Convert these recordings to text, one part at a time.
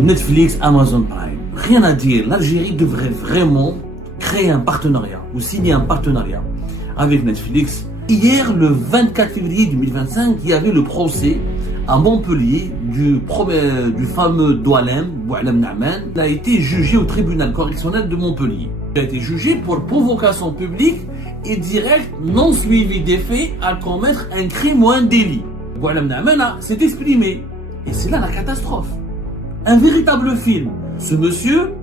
Netflix, Amazon Prime. Rien à dire, l'Algérie devrait vraiment créer un partenariat ou signer un partenariat avec Netflix. Hier, le 24 février 2025, il y avait le procès à Montpellier du fameux Doualem, Boualem Naaman. Il a été jugé au tribunal correctionnel de Montpellier. Il a été jugé pour provocation publique et directe non suivie des faits à commettre un crime ou un délit. Boualem Naaman s'est exprimé. Et c'est là la catastrophe. Un véritable film. Ce monsieur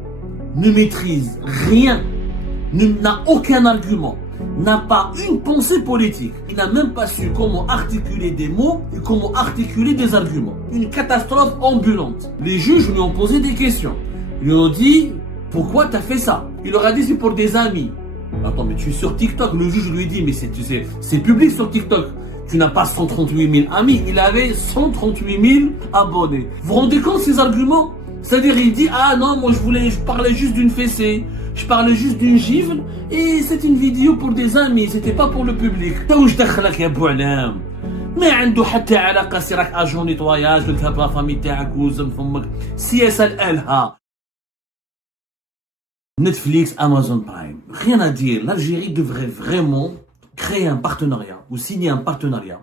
ne maîtrise rien, n'a aucun argument, n'a pas une pensée politique. Il n'a même pas su comment articuler des mots et comment articuler des arguments. Une catastrophe ambulante. Les juges lui ont posé des questions. Ils lui ont dit, pourquoi t'as fait ça? Il leur a dit, c'est pour des amis. Attends, mais tu es sur TikTok. Le juge lui dit, mais c'est public sur TikTok. Tu n'as pas 138 000 amis. Il avait 138 000 abonnés. Vous vous rendez compte de ces arguments? C'est-à-dire, il dit, ah non, moi je parlais juste d'une fessée. Je parlais juste d'une gifle. Et c'est une vidéo pour des amis. C'était pas pour le public. ما عنده حتى علاقة سيراك اجون نيطواياج وتهب لا فامي تاعك وزم فمك سياسة الالها. Netflix, Amazon Prime. Rien à dire, l'Algérie devrait vraiment créer un partenariat ou signer un partenariat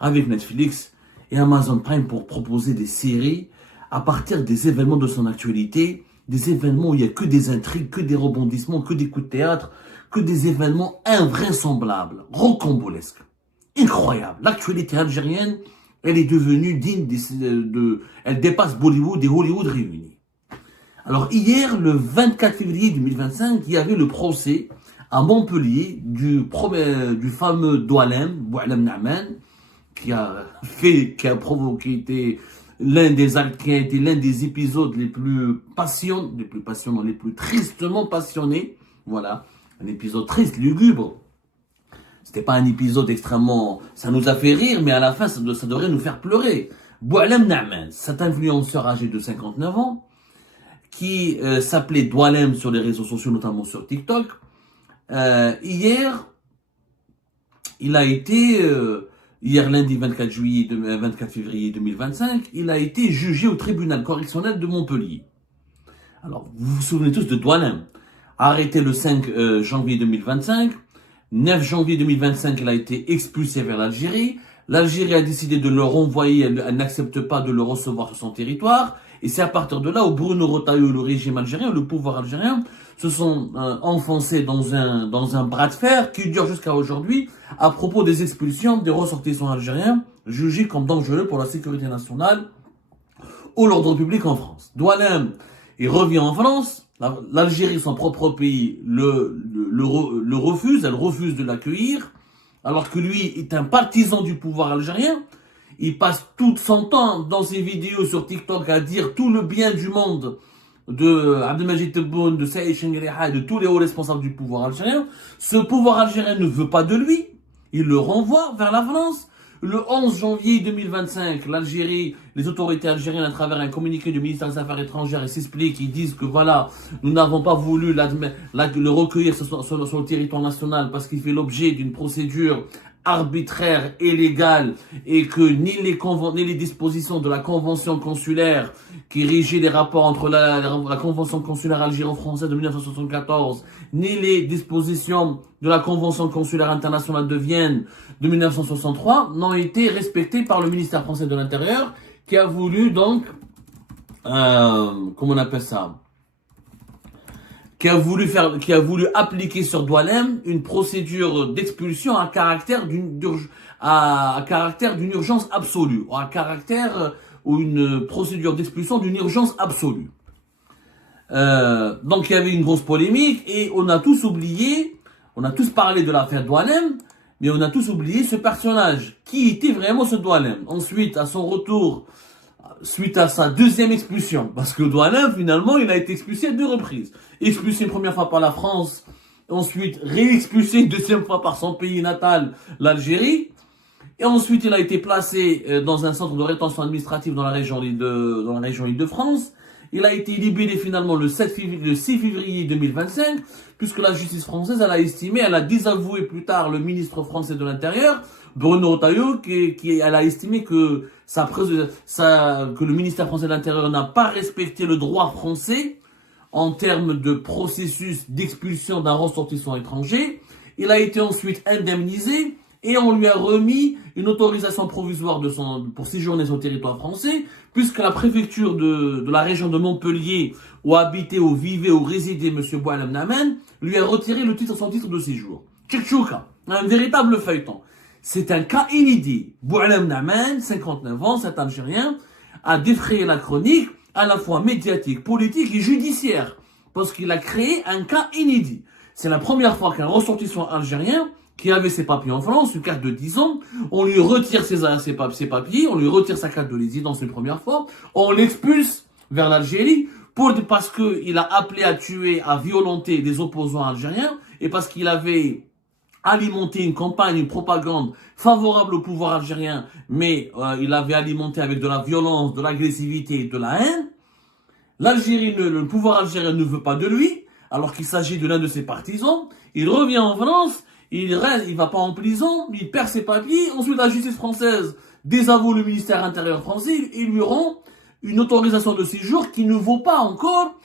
avec Netflix et Amazon Prime pour proposer des séries à partir des événements de son actualité, des événements où il n'y a que des intrigues, que des rebondissements, que des coups de théâtre, que des événements invraisemblables, rocambolesques. Incroyable. L'actualité algérienne, elle est devenue digne elle dépasse Bollywood et Hollywood réunis. Alors hier, le 24 février 2025, il y avait le procès à Montpellier du fameux Doualem, Boualem Naaman, qui a été l'un des épisodes les plus passionnants, les plus tristement passionnés. Voilà, un épisode triste, lugubre. C'était pas un épisode extrêmement, ça nous a fait rire, mais à la fin, ça devrait nous faire pleurer. Boualem Naaman, cet influenceur âgé de 59 ans, qui s'appelait Doualem sur les réseaux sociaux, notamment sur TikTok. Hier lundi 24 février 2025, il a été jugé au tribunal correctionnel de Montpellier. Alors, vous vous souvenez tous de Doualem, arrêté le 5 janvier 2025. 9 janvier 2025, il a été expulsé vers l'Algérie. L'Algérie a décidé de le renvoyer, elle n'accepte pas de le recevoir sur son territoire. Et c'est à partir de là où Bruno Retailleau, le régime algérien, le pouvoir algérien, se sont enfoncés dans un bras de fer qui dure jusqu'à aujourd'hui à propos des expulsions des ressortissants algériens jugés comme dangereux pour la sécurité nationale ou l'ordre public en France. Doualem, il revient en France. L'Algérie, son propre pays, le refuse, elle refuse de l'accueillir, alors que lui est un partisan du pouvoir algérien. Il passe tout son temps dans ses vidéos sur TikTok à dire tout le bien du monde de Abdelmajid Tebboune, de Saïd Chengheriha et de tous les hauts responsables du pouvoir algérien. Ce pouvoir algérien ne veut pas de lui. Il le renvoie vers la France. Le 11 janvier 2025, l'Algérie, les autorités algériennes, à travers un communiqué du ministère des Affaires étrangères, ils s'expliquent, ils disent que voilà, nous n'avons pas voulu le recueillir sur le territoire national parce qu'il fait l'objet d'une procédure arbitraire et légale et que ni les dispositions de la convention consulaire qui régit les rapports entre la convention consulaire algéro-française de 1974 ni les dispositions de la convention consulaire internationale de Vienne de 1963 n'ont été respectées par le ministère français de l'Intérieur qui a voulu donc comment on appelle ça, qui a voulu appliquer sur Doualem une procédure d'expulsion à caractère d'une urgence absolue, ou une procédure d'expulsion d'une urgence absolue. Donc il y avait une grosse polémique et on a tous parlé de l'affaire Doualem, mais on a tous oublié ce personnage. Qui était vraiment ce Doualem? Ensuite, à son retour, suite à sa deuxième expulsion, parce que Doualem, finalement, il a été expulsé à 2 reprises. Expulsé une première fois par la France, ensuite réexpulsé une deuxième fois par son pays natal, l'Algérie, et ensuite il a été placé dans un centre de rétention administrative dans la région Île-de-France, Il a été libéré finalement le 6 février 2025, puisque la justice française, elle a désavoué plus tard le ministre français de l'Intérieur, Bruno Retailleau, elle a estimé que que le ministère français de l'Intérieur n'a pas respecté le droit français en termes de processus d'expulsion d'un ressortissant étranger. Il a été ensuite indemnisé et on lui a remis une autorisation provisoire pour séjourner sur le territoire français, puisque la préfecture de la région de Montpellier, où habitait, où vivait, où résidait M. Boualem Namen, lui a retiré son titre de séjour. Tchèque-Chouka, un véritable feuilleton. C'est un cas inédit. Boualem Namen, 59 ans, cet Algérien, a défrayé la chronique, à la fois médiatique, politique et judiciaire, parce qu'il a créé un cas inédit. C'est la première fois qu'un ressortissant algérien qui avait ses papiers en France, une carte de 10 ans, on lui retire ses papiers, on lui retire sa carte de résidence une première fois, on l'expulse vers l'Algérie parce qu'il a appelé à tuer, à violenter des opposants algériens et parce qu'il avait alimenté une campagne, une propagande favorable au pouvoir algérien, mais il avait alimenté avec de la violence, de l'agressivité et de la haine. Le pouvoir algérien ne veut pas de lui, alors qu'il s'agit de l'un de ses partisans. Il revient en France, il va pas en prison, il perd ses papiers. Ensuite, la justice française désavoue le ministère intérieur français et lui rend une autorisation de séjour qui ne vaut pas encore,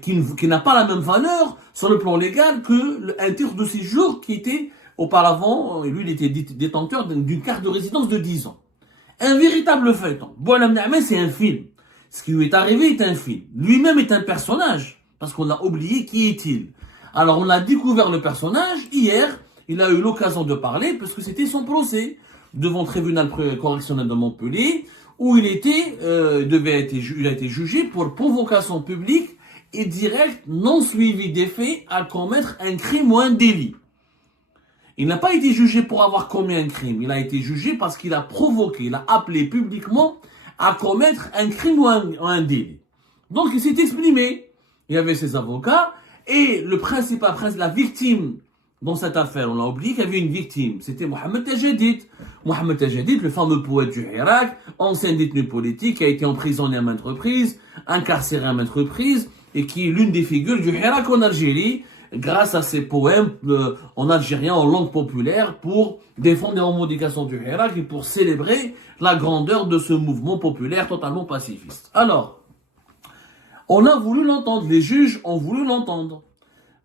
qui n'a pas la même valeur sur le plan légal que un titre de séjour qui était auparavant, lui il était détenteur d'une carte de résidence de 10 ans. Un véritable feuilleton. Boualem Namen, c'est un film. Ce qui lui est arrivé est un film. Lui-même est un personnage, parce qu'on a oublié qui est-il. Alors on a découvert le personnage hier, il a eu l'occasion de parler, parce que c'était son procès devant le tribunal correctionnel de Montpellier, où il a été jugé pour provocation publique et directe non suivie des faits à commettre un crime ou un délit. Il n'a pas été jugé pour avoir commis un crime, il a été jugé parce qu'il a provoqué, il a appelé publiquement à commettre un crime ou un délit. Donc il s'est exprimé, il y avait ses avocats, et la victime dans cette affaire, on l'a oublié qu'il y avait une victime, c'était Mohamed Tajadid. Mohamed Tajadid, le fameux poète du Hirak, ancien détenu politique, qui a été emprisonné à maintes reprises, incarcéré à maintes reprises, et qui est l'une des figures du Hirak en Algérie, grâce à ses poèmes en algérien, en langue populaire, pour défendre les revendications du Hirak et pour célébrer la grandeur de ce mouvement populaire totalement pacifiste. Alors, on a voulu l'entendre, les juges ont voulu l'entendre.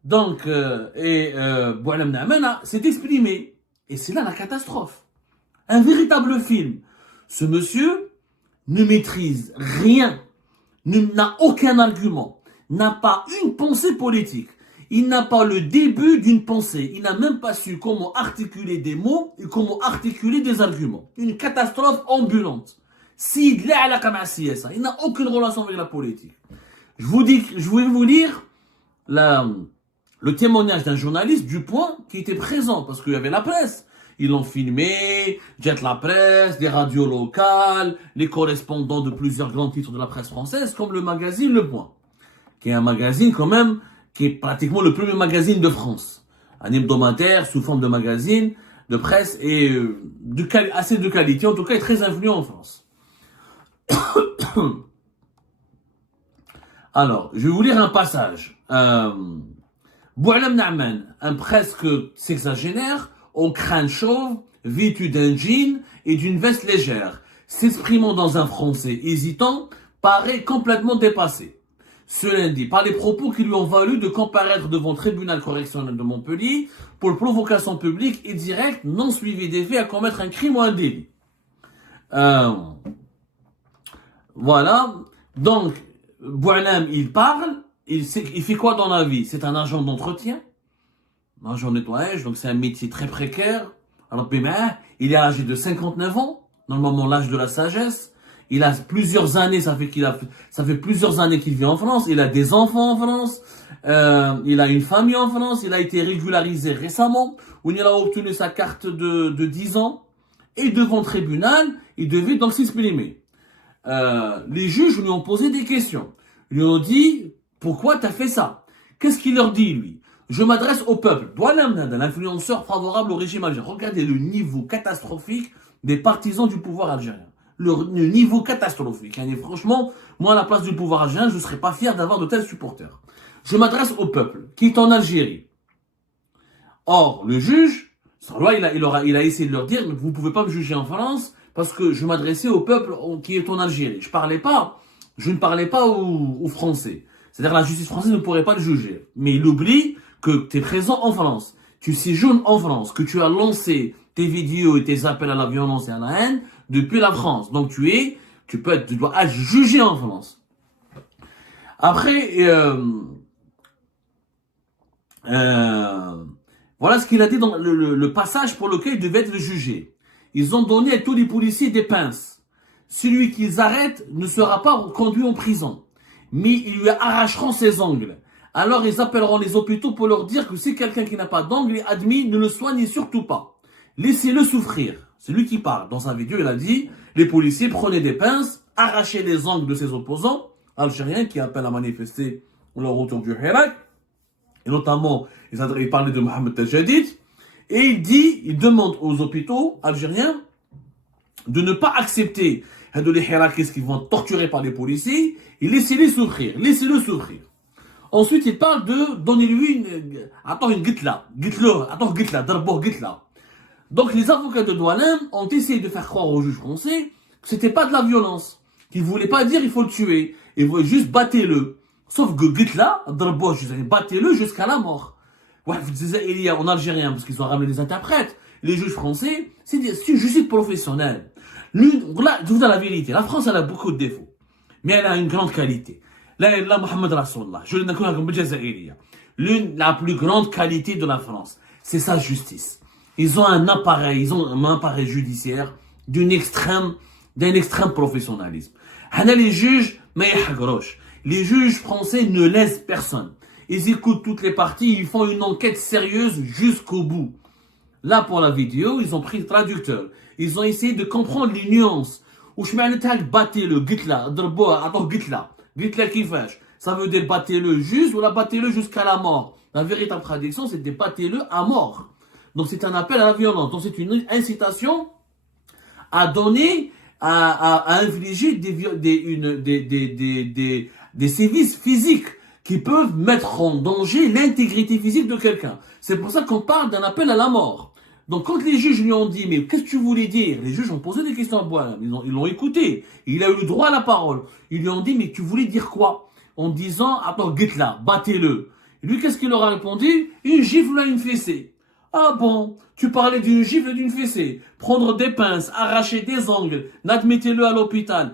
Donc, Boualem Namen s'est exprimé. Et c'est là la catastrophe. Un véritable film. Ce monsieur ne maîtrise rien, n'a aucun argument, n'a pas une pensée politique. Il n'a pas le début d'une pensée. Il n'a même pas su comment articuler des mots et comment articuler des arguments. Une catastrophe ambulante. Il n'a aucune relation avec la politique. Je vais vous lire le témoignage d'un journaliste du Point qui était présent parce qu'il y avait la presse. Ils l'ont filmé, Jet la presse, des radios locales, les correspondants de plusieurs grands titres de la presse française comme le magazine Le Point, qui est un magazine quand même qui est pratiquement le premier magazine de France. Un hebdomadaire sous forme de magazine, de presse et assez de qualité, en tout cas est très influent en France. Alors, je vais vous lire un passage. Boualem Namen, un presque sexagénaire, au crâne chauve, vêtu d'un jean et d'une veste légère, s'exprimant dans un français hésitant, paraît complètement dépassé. Ce lundi, par les propos qui lui ont valu de comparaître devant le tribunal correctionnel de Montpellier pour provocation publique et directe non suivie des faits à commettre un crime ou un délit. Voilà. Donc, Boualem, il parle, il fait quoi dans la vie? C'est un agent d'entretien, un agent de nettoyage, donc c'est un métier très précaire. Alors, il est âgé de 59 ans, normalement l'âge de la sagesse. Il a plusieurs années, ça fait plusieurs années qu'il vit en France. Il a des enfants en France. Il a une famille en France. Il a été régularisé récemment, où il a obtenu sa carte de 10 ans. Et devant le tribunal, il devait donc s'exprimer. Les juges lui ont posé des questions. Ils lui ont dit, pourquoi t'as fait ça? Qu'est-ce qu'il leur dit, lui? Je m'adresse au peuple. Boualem Namen, l'influenceur favorable au régime algérien. Regardez le niveau catastrophique des partisans du pouvoir algérien. le niveau catastrophique. Et franchement, moi, à la place du pouvoir algérien, je ne serais pas fier d'avoir de tels supporters. Je m'adresse au peuple qui est en Algérie. Or, le juge, il a essayé de leur dire, vous ne pouvez pas me juger en France parce que je m'adressais au peuple qui est en Algérie. Je ne parlais pas aux Français. C'est-à-dire la justice française ne pourrait pas le juger. Mais il oublie que tu es présent en France, tu séjournes en France, que tu as lancé tes vidéos et tes appels à la violence et à la haine depuis la France. Donc tu dois être jugé en France. Après, voilà ce qu'il a dit dans le passage pour lequel il devait être jugé. Ils ont donné à tous les policiers des pinces. Celui qu'ils arrêtent ne sera pas conduit en prison, mais ils lui arracheront ses ongles. Alors ils appelleront les hôpitaux pour leur dire que si quelqu'un qui n'a pas d'ongles est admis, ne le soignez surtout pas. Laissez-le souffrir. C'est lui qui parle. Dans sa vidéo, il a dit, les policiers prenaient des pinces, arrachaient les ongles de ses opposants algériens qui appellent à manifester le retour du Hirak. Et notamment, il parlait de Mohamed Tajadid. Et il demande aux hôpitaux algériens de ne pas accepter de les Hirakis qui vont torturer par les policiers et laissez-les souffrir. Laissez-le souffrir. Ensuite, il parle de donner-lui une gitla. D'abord gitla. Donc, les avocats de Douanem ont essayé de faire croire aux juges français que c'était pas de la violence. Qu'ils voulaient pas dire il faut le tuer. Ils voulaient juste battez-le. Sauf que gitla, battez-le jusqu'à la mort. Ouais, il y a en algérien, parce qu'ils ont ramené des interprètes. Les juges français, c'est une justice professionnelle. Là, je vous dis la vérité, la France, elle a beaucoup de défauts. Mais elle a une grande qualité. Là, Mohamed Rasulullah, l'une la plus grande qualité de la France, c'est sa justice. Ils ont un appareil judiciaire d'un extrême professionnalisme. Les juges français ne laissent personne. Ils écoutent toutes les parties, ils font une enquête sérieuse jusqu'au bout. Là, pour la vidéo, ils ont pris le traducteur. Ils ont essayé de comprendre les nuances. Battez-le, gitla, gitla. Gitla kifash. Ça veut dire battez-le juste ou la battez-le jusqu'à la mort. La véritable traduction, c'est de battez-le à mort. Donc c'est un appel à la violence. Donc c'est une incitation à donner, à infliger des sévices physiques qui peuvent mettre en danger l'intégrité physique de quelqu'un. C'est pour ça qu'on parle d'un appel à la mort. Donc quand les juges lui ont dit, mais qu'est-ce que tu voulais dire? Les juges ont posé des questions à Boualem, ils l'ont écouté, il a eu le droit à la parole. Ils lui ont dit, mais tu voulais dire quoi? En disant, attends, guette-la, battez-le. Et lui, qu'est-ce qu'il leur a répondu? Une gifle à une fessée. Ah bon, tu parlais d'une gifle et d'une fessée. Prendre des pinces, arracher des ongles, n'admettez-le à l'hôpital.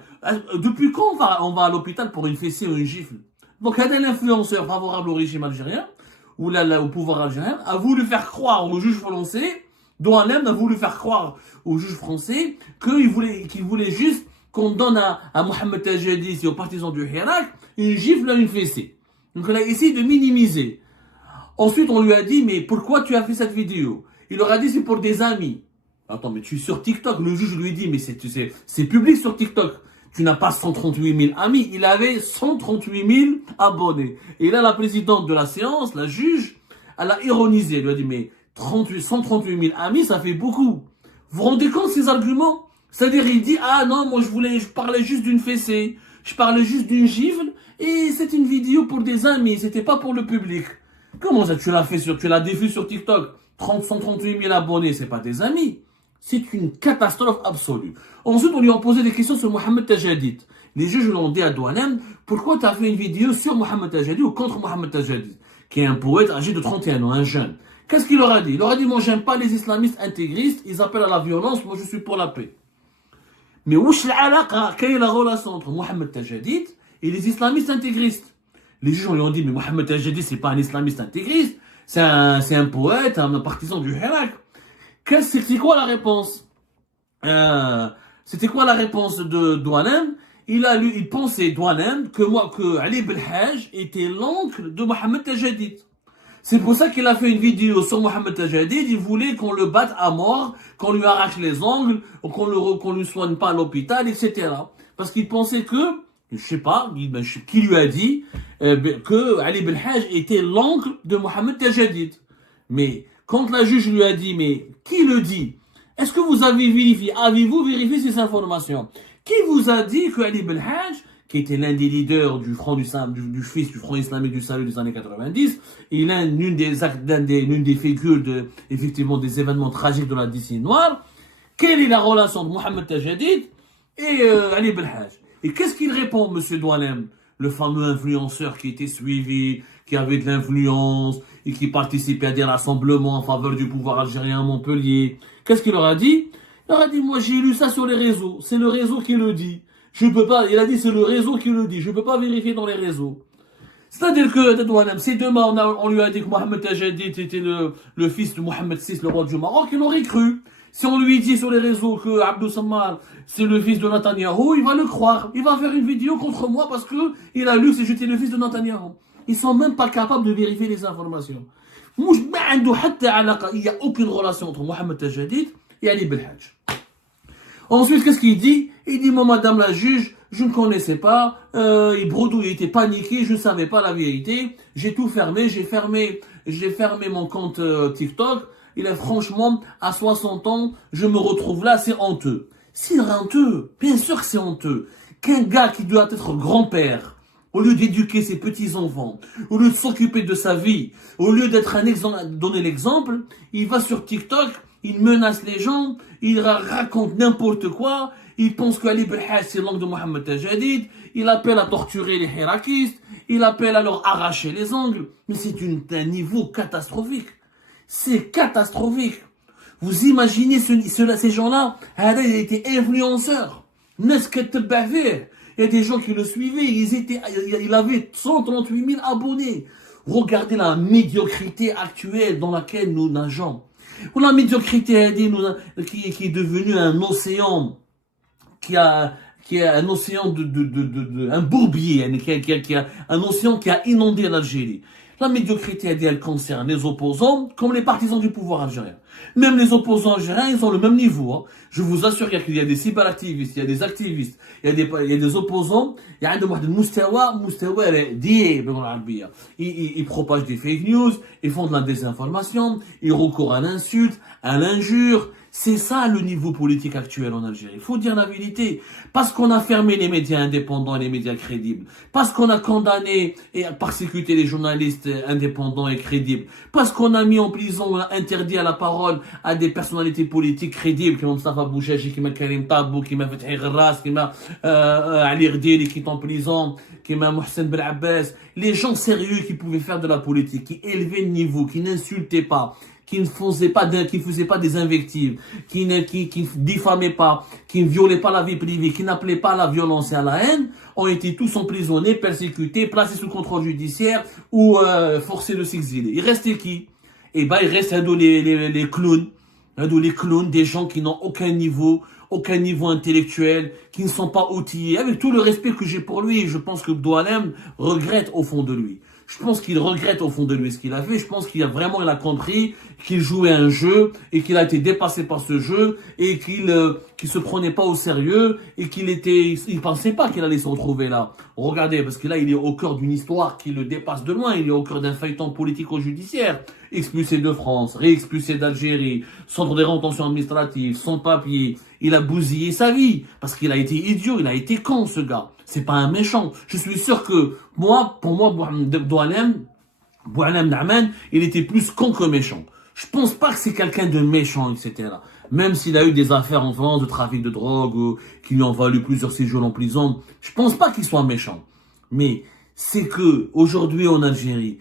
Depuis quand on va à l'hôpital pour une fessée ou une gifle? Donc, un influenceur favorable au régime algérien, ou au pouvoir algérien, a voulu faire croire aux juges français, Douanem a voulu faire croire aux juges français qu'il voulait juste qu'on donne à Mohamed Tajadid et aux partisans du Hirak une gifle à une fessée. Donc, il a essayé de minimiser. Ensuite, on lui a dit, mais pourquoi tu as fait cette vidéo? Il leur a dit, c'est pour des amis. Attends, mais tu es sur TikTok. Le juge lui dit, mais c'est public sur TikTok. Tu n'as pas 138 000 amis. Il avait 138 000 abonnés. Et là, la présidente de la séance, la juge, elle a ironisé. Elle lui a dit, mais 138 000 amis, ça fait beaucoup. Vous vous rendez compte de ces arguments? C'est-à-dire, il dit, ah non, moi je parlais juste d'une fessée. Je parlais juste d'une gifle. Et c'est une vidéo pour des amis. C'était pas pour le public. Comment ça, tu l'as diffusé sur TikTok? 138 000 abonnés, c'est pas des amis. C'est une catastrophe absolue. Ensuite, on lui a posé des questions sur Mohamed Tajadid. Les juges lui ont dit à Douanem, pourquoi tu as fait une vidéo sur Mohamed Tajadid ou contre Mohamed Tajadid, qui est un poète âgé de 31 ans, un jeune. Qu'est-ce qu'il leur a dit? Il leur a dit, moi j'aime pas les islamistes intégristes, ils appellent à la violence, moi je suis pour la paix. Mais quelle est la relation entre Mohamed Tajadid et les islamistes intégristes? Les juges lui ont dit, mais Mohamed Tajadid, c'est pas un islamiste intégriste, c'est un poète, un partisan du Hirak. C'était quoi la réponse? C'était quoi la réponse de Douanem? Il pensait, Douanem, que Ali Belhaj était l'oncle de Mohamed Tajadid. C'est pour ça qu'il a fait une vidéo sur Mohamed Tajadid. Il voulait qu'on le batte à mort, qu'on lui arrache les ongles, qu'on lui soigne pas à l'hôpital, etc. Parce qu'il pensait que, je sais pas, qui lui a dit, que Ali Belhaj était l'oncle de Mohamed Tajadid. Mais, quand la juge lui a dit, mais qui le dit? Est-ce que vous avez vérifié? Avez-vous vérifié ces informations? Qui vous a dit que Ali Belhaj, qui était l'un des leaders du Front FIS, du Front islamique du salut des années 90, et l'une des figures effectivement des événements tragiques de la décennie noire, quelle est la relation de Mohamed Tajadid et Ali Belhaj? Et qu'est-ce qu'il répond, monsieur Doualem, le fameux influenceur qui était suivi, qui avait de l'influence et qui participait à des rassemblements en faveur du pouvoir algérien à Montpellier? Qu'est-ce qu'il leur a dit? Il leur a dit, moi j'ai lu ça sur les réseaux, c'est le réseau qui le dit. Je peux pas, il a dit c'est le réseau qui le dit, je peux pas vérifier dans les réseaux. C'est-à-dire que, si demain on lui a dit que Mohamed Tajadid était le fils de Mohamed VI, le roi du Maroc, il aurait cru. Si on lui dit sur les réseaux que Abdou Samar, c'est le fils de Netanyahou, il va le croire. Il va faire une vidéo contre moi parce que il a lu que j'étais le fils de Netanyahou. Ils sont même pas capables de vérifier les informations. Il n'y a aucune relation entre Mohamed Tajadid et Ali Belhaj. Ensuite, qu'est-ce qu'il dit? Il dit, moi, madame la juge, je ne connaissais pas, il bredouille, il était paniqué, je ne savais pas la vérité, j'ai tout fermé, j'ai fermé mon compte TikTok, il est franchement, à 60 ans, je me retrouve là, c'est honteux. C'est honteux, bien sûr que c'est honteux, qu'un gars qui doit être grand-père, au lieu d'éduquer ses petits-enfants, au lieu de s'occuper de sa vie, au lieu d'être un exemple, donner l'exemple, il va sur TikTok, il menace les gens, il raconte n'importe quoi, il pense qu'Ali Belhaj c'est l'oncle de Mohamed Tajadid, il appelle à torturer les hirakistes, il appelle à leur arracher les ongles, mais c'est un niveau catastrophique. C'est catastrophique. Vous imaginez ces gens-là, il était influenceur. Il y a des gens qui le suivaient, il avait 138 000 abonnés. Regardez la médiocrité actuelle dans laquelle nous nageons. Ou la médiocrité qui est devenue un océan, qui a un océan un bourbier, qui a un océan qui a inondé l'Algérie. La médiocrité, elle concerne les opposants comme les partisans du pouvoir algérien. Même les opposants algériens, ils ont le même niveau. Hein. Je vous assure qu'il y a des cyberactivistes, il y a des activistes, il y a des opposants. Il y a ils propagent des fake news, ils font de la désinformation, ils recourent à l'insulte, à l'injure. C'est ça le niveau politique actuel en Algérie. Il faut dire la vérité. Parce qu'on a fermé les médias indépendants et les médias crédibles. Parce qu'on a condamné et persécuté les journalistes indépendants et crédibles. Parce qu'on a mis en prison, on a interdit à la parole à des personnalités politiques crédibles, comme Mustafa Bouchachi, qui m'a Karim Tabou, qui m'a Fethi Gras, qui m'a Ali Rdili, qui est en prison, qui m'a Mohsen Ben Abbas. Les gens sérieux qui pouvaient faire de la politique, qui élevaient le niveau, qui n'insultaient pas, qui ne faisaient pas des invectives, qui diffamaient pas, qui ne violaient pas la vie privée, qui n'appelaient pas à la violence et à la haine, ont été tous emprisonnés, persécutés, placés sous contrôle judiciaire ou forcés de s'exiler. Il restait qui? Eh ben, il reste les clowns, des gens qui n'ont aucun niveau intellectuel, qui ne sont pas outillés. Avec tout le respect que j'ai pour lui, je pense que Doualem regrette au fond de lui. Je pense qu'il regrette au fond de lui ce qu'il a fait. Je pense qu'il a compris qu'il jouait un jeu et qu'il a été dépassé par ce jeu et qu'il se prenait pas au sérieux et il pensait pas qu'il allait se retrouver là. Regardez, parce que là, il est au cœur d'une histoire qui le dépasse de loin. Il est au cœur d'un feuilleton politico-judiciaire. Expulsé de France, réexpulsé d'Algérie, centre de rétention administrative, sans papier. Il a bousillé sa vie parce qu'il a été idiot, il a été con ce gars. C'est pas un méchant. Je suis sûr que pour moi, Doualem Naaman, il était plus con que méchant. Je pense pas que c'est quelqu'un de méchant, etc. Même s'il a eu des affaires en France de trafic de drogue qui lui ont valu plusieurs séjours en prison, je pense pas qu'il soit méchant. Mais c'est que aujourd'hui en Algérie,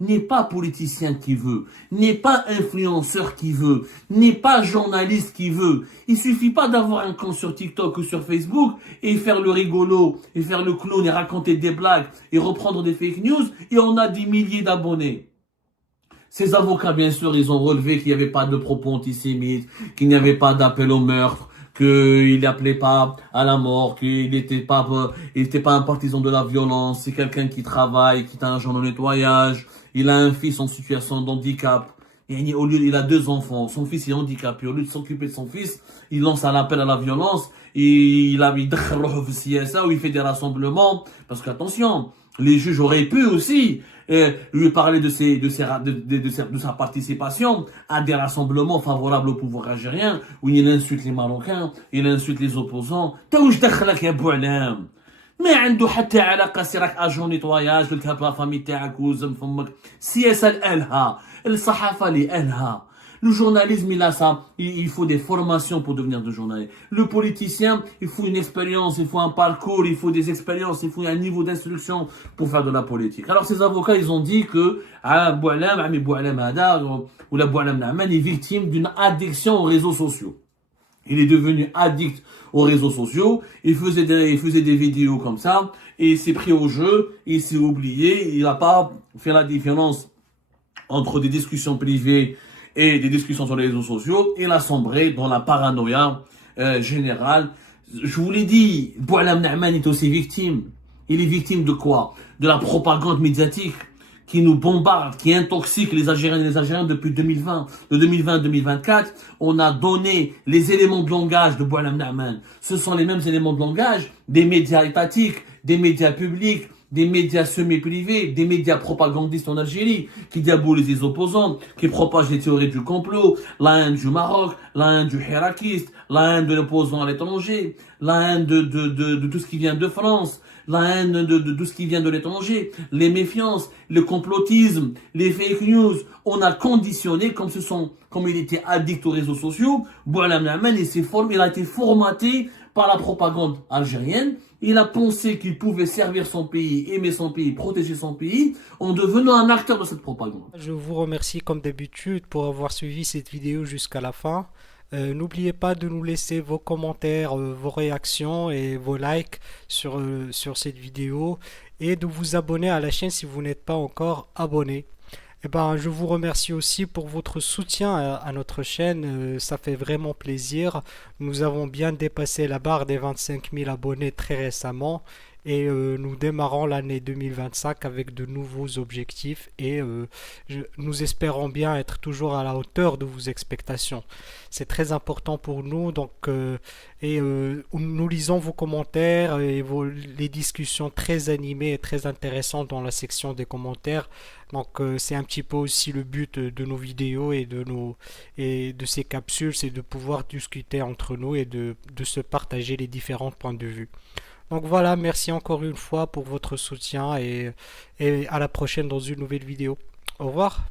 n'est pas politicien qui veut, n'est pas influenceur qui veut, n'est pas journaliste qui veut. Il suffit pas d'avoir un compte sur TikTok ou sur Facebook et faire le rigolo, et faire le clown et raconter des blagues et reprendre des fake news et on a des milliers d'abonnés. Ces avocats, bien sûr, ils ont relevé qu'il n'y avait pas de propos antisémites, qu'il n'y avait pas d'appel au meurtre, qu'il n'appelait pas à la mort, qu'il n'était pas un partisan de la violence, c'est quelqu'un qui travaille, qui a un agent de nettoyage, il a un fils en situation de handicap, et il a 2 enfants, son fils est handicapé, au lieu de s'occuper de son fils, il lance un appel à la violence, et il fait des rassemblements, parce qu'attention, les juges auraient pu aussi lui parler de sa participation à des rassemblements favorables au pouvoir algérien, où il insulte les Marocains, il insulte les opposants. T'as où je دخلك يا بوعلام؟ ما عنده حتى علاقه، سي راك اجون نيتواياج قلت لها بلافامي تاعك وزم فمك. السياسه لالها، الصحافه لالها. Le journalisme, il a ça. Il faut des formations pour devenir de journaliste. Le politicien, il faut une expérience, il faut un parcours, il faut des expériences, il faut un niveau d'instruction pour faire de la politique. Alors, ces avocats, ils ont dit que Boualem, Ami Boualem Hada, ou la Boualem Naaman est victime d'une addiction aux réseaux sociaux. Il est devenu addict aux réseaux sociaux, il faisait des vidéos comme ça, et il s'est pris au jeu, il s'est oublié, il n'a pas fait la différence entre des discussions privées et des discussions sur les réseaux sociaux, il a sombré dans la paranoïa générale. Je vous l'ai dit, Boualem Naaman est aussi victime. Il est victime de quoi? De la propagande médiatique qui nous bombarde, qui intoxique les Algériennes et les Algériens depuis 2020. De 2020 à 2024, on a donné les éléments de langage de Boualem Naaman. Ce sont les mêmes éléments de langage des médias étatiques, des médias publics, des médias semi-privés, des médias propagandistes en Algérie, qui diabolisent les opposants, qui propagent les théories du complot, la haine du Maroc, la haine du hirakiste, la haine de l'opposant à l'étranger, la haine de tout ce qui vient de France, la haine de tout ce qui vient de l'étranger, les méfiances, le complotisme, les fake news. On a conditionné, comme il était addict aux réseaux sociaux, Boualem Naaman, il a été formaté par la propagande algérienne. Il a pensé qu'il pouvait servir son pays, aimer son pays, protéger son pays, en devenant un acteur de cette propagande. Je vous remercie comme d'habitude pour avoir suivi cette vidéo jusqu'à la fin. N'oubliez pas de nous laisser vos commentaires, vos réactions et vos likes sur cette vidéo et de vous abonner à la chaîne si vous n'êtes pas encore abonné. Eh ben, je vous remercie aussi pour votre soutien à notre chaîne, ça fait vraiment plaisir. Nous avons bien dépassé la barre des 25 000 abonnés très récemment et nous démarrons l'année 2025 avec de nouveaux objectifs et nous espérons bien être toujours à la hauteur de vos expectations. C'est très important pour nous, donc nous lisons vos commentaires et les discussions très animées et très intéressantes dans la section des commentaires. Donc c'est un petit peu aussi le but de nos vidéos et de ces capsules, c'est de pouvoir discuter entre nous et de se partager les différents points de vue. Donc voilà, merci encore une fois pour votre soutien et à la prochaine dans une nouvelle vidéo. Au revoir.